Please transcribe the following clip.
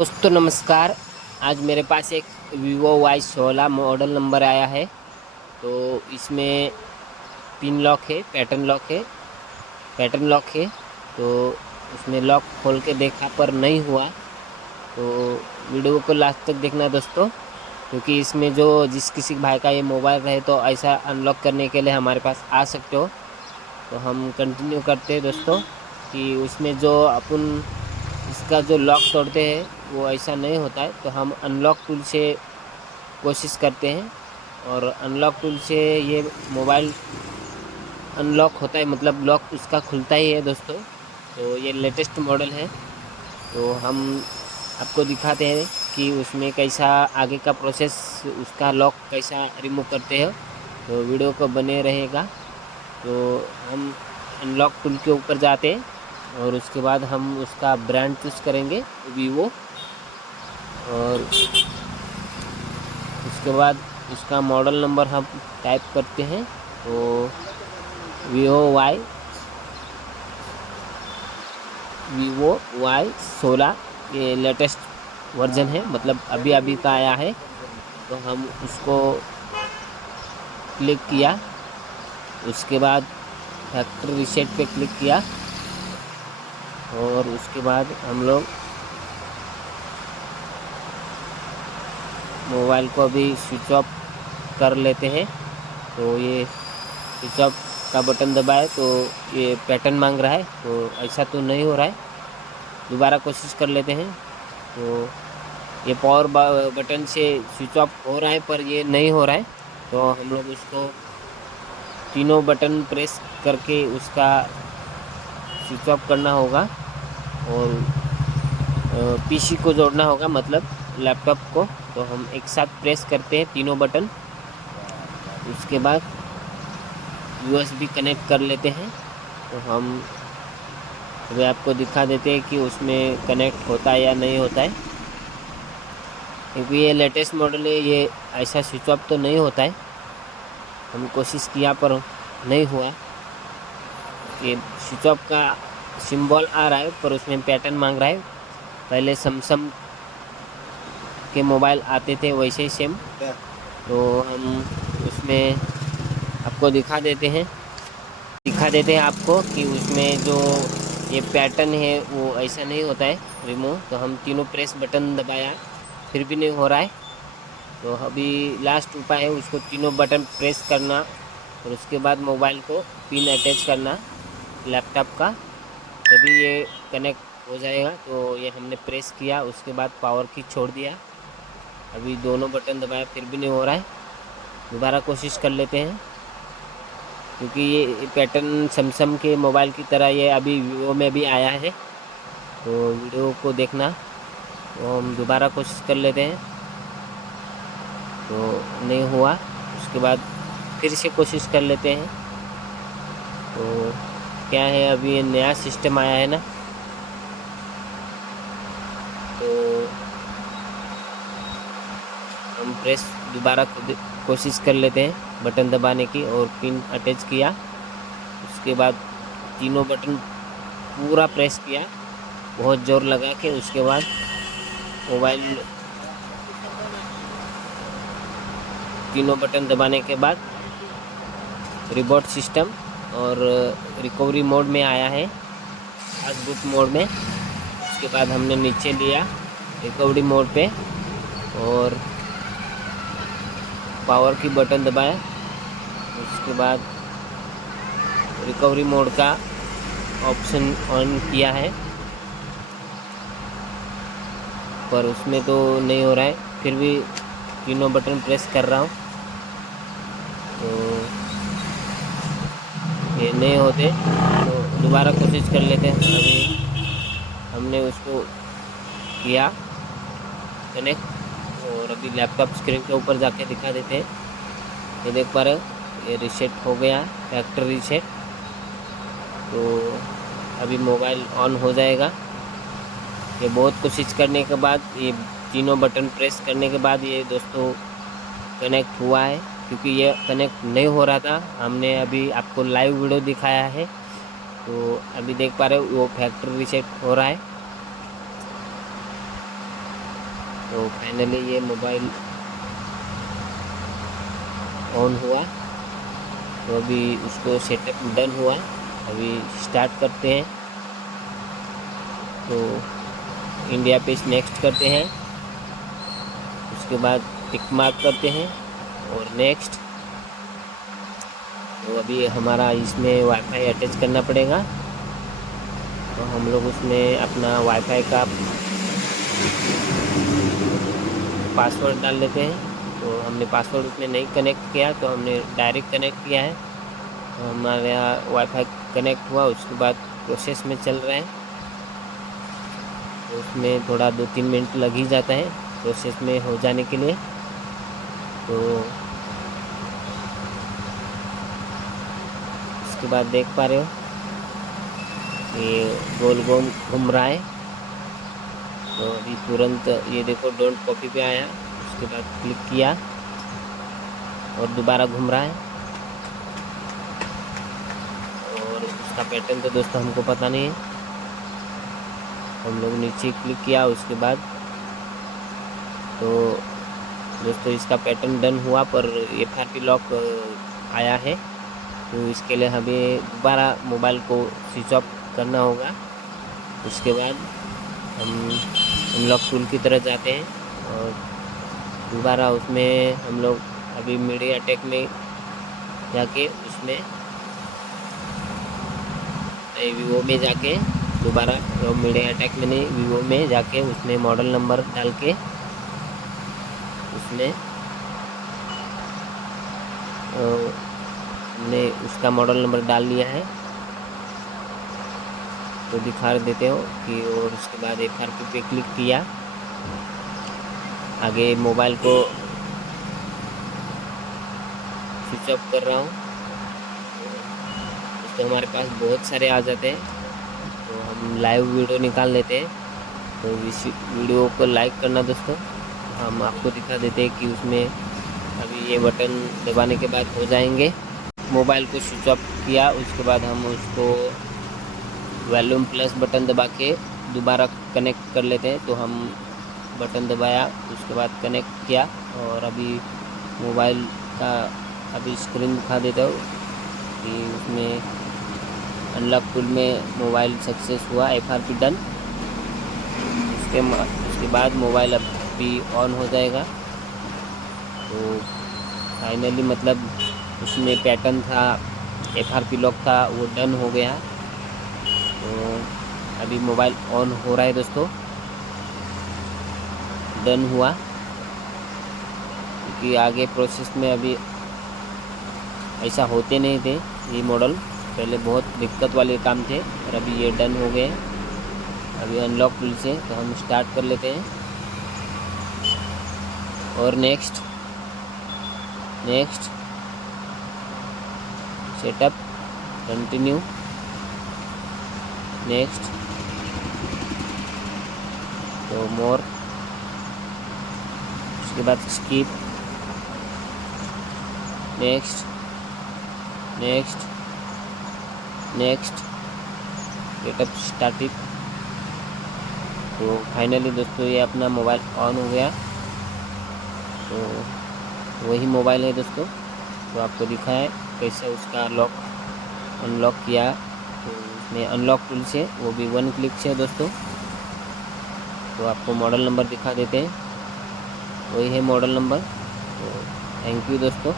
दोस्तों नमस्कार। आज मेरे पास एक Vivo Y16 मॉडल नंबर आया है। तो इसमें पिन लॉक है, पैटर्न लॉक है। तो उसमें लॉक खोल के देखा पर नहीं हुआ। तो वीडियो को लास्ट तक देखना दोस्तों, क्योंकि इसमें जो जिस किसी भाई का ये मोबाइल रहे तो ऐसा अनलॉक करने के लिए हमारे पास आ सकते हो। तो हम कंटिन्यू करते हैं दोस्तों कि उसमें जो अपन इसका जो लॉक तोड़ते हैं वो ऐसा नहीं होता है। तो हम अनलॉक टूल से कोशिश करते हैं, और अनलॉक टूल से ये मोबाइल अनलॉक होता है, मतलब लॉक उसका खुलता ही है दोस्तों। तो ये लेटेस्ट मॉडल है। तो हम आपको दिखाते हैं कि उसमें कैसा आगे का प्रोसेस, उसका लॉक कैसा रिमूव करते हैं। तो वीडियो को बने रहेगा। तो हम अनलॉक टूल के ऊपर जाते हैं, और उसके बाद हम उसका ब्रांड चूज़ करेंगे वीवो, और उसके बाद उसका मॉडल नंबर हम टाइप करते हैं। तो Vivo Y16 ये लेटेस्ट वर्जन है, मतलब अभी अभी का आया है। तो हम उसको क्लिक किया, उसके बाद फैक्ट्री रीसेट पे क्लिक किया, और उसके बाद हम लोग मोबाइल को अभी स्विच ऑफ कर लेते हैं। तो ये स्विच ऑफ का बटन दबाए तो ये पैटर्न मांग रहा है, तो ऐसा तो नहीं हो रहा है। दोबारा कोशिश कर लेते हैं। तो ये पावर बटन से स्विच ऑफ हो रहा है, पर ये नहीं हो रहा है। तो हम लोग उसको तीनों बटन प्रेस करके उसका स्विच ऑफ करना होगा, और पीसी को जोड़ना होगा, मतलब लैपटॉप को। तो हम एक साथ प्रेस करते हैं तीनों बटन। उसके बाद यूएसबी कनेक्ट कर लेते हैं। तो हम अभी आपको दिखा देते हैं कि उसमें कनेक्ट होता है या नहीं होता है, क्योंकि ये लेटेस्ट मॉडल है। ये ऐसा स्विच ऑफ तो नहीं होता है। हम कोशिश किया पर नहीं हुआ। ये स्विच ऑफ का सिंबल आ रहा है, पर उसमें पैटर्न मांग रहा है। पहले सैमसंग के मोबाइल आते थे वैसे ही सेम। तो हम उसमें आपको दिखा देते हैं आपको कि उसमें जो ये पैटर्न है वो ऐसा नहीं होता है रिमूव। तो हम तीनों प्रेस बटन दबाया, फिर भी नहीं हो रहा है। तो अभी लास्ट उपाय है, उसको तीनों बटन प्रेस करना, और उसके बाद मोबाइल को पिन अटैच करना लैपटॉप का, तभी ये कनेक्ट हो जाएगा। तो ये हमने प्रेस किया, उसके बाद पावर की छोड़ दिया। अभी दोनों बटन दबाया, फिर भी नहीं हो रहा है। दोबारा कोशिश कर लेते हैं, क्योंकि ये पैटर्न सैमसंग के मोबाइल की तरह ये अभी वीवो में भी आया है। तो वीडियो को देखना। तो हम दोबारा कोशिश कर लेते हैं। तो नहीं हुआ, उसके बाद फिर से कोशिश कर लेते हैं। तो क्या है, अभी ये नया सिस्टम आया है ना, तो हम प्रेस दोबारा कोशिश कर लेते हैं बटन दबाने की, और पिन अटैच किया। उसके बाद तीनों बटन पूरा प्रेस किया, बहुत ज़ोर लगा के। उसके बाद मोबाइल तीनों बटन दबाने के बाद रिबूट सिस्टम और रिकवरी मोड में आया है, फास्ट बूट मोड में। उसके बाद हमने नीचे लिया रिकवरी मोड पे, और पावर की बटन दबाया। उसके बाद रिकवरी मोड का ऑप्शन ऑन किया है, पर उसमें तो नहीं हो रहा है। फिर भी तीनों बटन प्रेस कर रहा हूँ, तो ये नहीं होते। तो दोबारा कोशिश कर लेते हैं। अभी हमने उसको किया कनेक्ट, और अभी लैपटॉप स्क्रीन के ऊपर जाके दिखा देते हैं। ये देख पा रहे हो, ये रीसेट हो गया, फैक्ट्री रीसेट। तो अभी मोबाइल ऑन हो जाएगा। ये बहुत कोशिश करने के बाद, ये तीनों बटन प्रेस करने के बाद ये दोस्तों कनेक्ट हुआ है, क्योंकि ये कनेक्ट नहीं हो रहा था। हमने अभी आपको लाइव वीडियो दिखाया है। तो अभी देख पा रहे हो वो फैक्ट्री रीसेट हो रहा है। तो फाइनली ये मोबाइल ऑन हुआ। तो अभी उसको सेटअप डन हुआ। अभी स्टार्ट करते हैं। तो इंडिया पे नेक्स्ट करते हैं, उसके बाद टिक मार्क करते हैं और नेक्स्ट। तो अभी हमारा इसमें वाईफाई अटैच करना पड़ेगा। तो हम लोग उसमें अपना वाईफाई का पासवर्ड डाल लेते हैं। तो हमने पासवर्ड उसमें नहीं कनेक्ट किया, तो हमने डायरेक्ट कनेक्ट किया है। तो हमारे यहाँ वाईफाई कनेक्ट हुआ, उसके बाद प्रोसेस में चल रहा है। तो उसमें थोड़ा 2-3 मिनट लग ही जाता है प्रोसेस में हो जाने के लिए। तो इसके बाद देख पा रहे हो ये गोल गोल घूम रहा है। तो अभी तुरंत ये देखो डोंट कॉपी पे आया, उसके बाद क्लिक किया और दोबारा घूम रहा है। और उसका पैटर्न तो दोस्तों हमको पता नहीं है। हम लोग नीचे क्लिक किया उसके बाद। तो दोस्तों इसका पैटर्न डन हुआ, पर FRP लॉक आया है। तो इसके लिए हमें दोबारा मोबाइल को स्विच ऑफ करना होगा। उसके बाद हम अनलॉक टूल की तरह जाते हैं और दोबारा उसमें हम लोग अभी मीडियाटेक में जाके उसमें वीवो में जाके दोबारा मीडियाटेक में नहीं, वीवो में जाके उसमें मॉडल नंबर डाल के उसमें हमने उसका मॉडल नंबर डाल लिया है। तो दिखा देते हो कि, और उसके बाद FRP पे क्लिक किया। आगे मोबाइल को स्विच ऑफ कर रहा हूँ। तो हमारे पास बहुत सारे आ जाते हैं, तो हम लाइव वीडियो निकाल लेते हैं। तो इस वीडियो को लाइक करना दोस्तों। हम आपको दिखा देते हैं कि उसमें अभी ये बटन दबाने के बाद हो जाएंगे। मोबाइल को स्विच ऑफ किया, उसके बाद हम उसको वॉल्यूम प्लस बटन दबा के दोबारा कनेक्ट कर लेते हैं। तो हम बटन दबाया, उसके बाद कनेक्ट किया और अभी मोबाइल का अभी स्क्रीन दिखा देता हूँ कि उसमें अनलॉक टूल में मोबाइल सक्सेस हुआ, FRP डन। उसके बाद मोबाइल अभी ऑन हो जाएगा। तो फाइनली मतलब उसमें पैटर्न था, FRP लॉक था, वो डन हो गया। तो अभी मोबाइल ऑन हो रहा है दोस्तों, डन हुआ। क्योंकि आगे प्रोसेस में अभी ऐसा होते नहीं थे ये मॉडल, पहले बहुत दिक्कत वाले काम थे, और अभी ये डन हो गए। अभी अनलॉक टूल से तो हम स्टार्ट कर लेते हैं और नेक्स्ट सेटअप, कंटिन्यू, नेक्स्ट, तो मोर, उसके बाद स्किप, नेक्स्ट, सेटअप स्टार्टेड। तो फाइनली दोस्तों ये अपना मोबाइल ऑन हो गया। तो वही मोबाइल है दोस्तों, तो आपको दिखा है कैसे उसका लॉक अनलॉक किया। तो उसमें अनलॉक टूल से, वो भी 1 क्लिक से दोस्तों। तो आपको मॉडल नंबर दिखा देते हैं, वही है मॉडल नंबर। तो थैंक यू दोस्तों।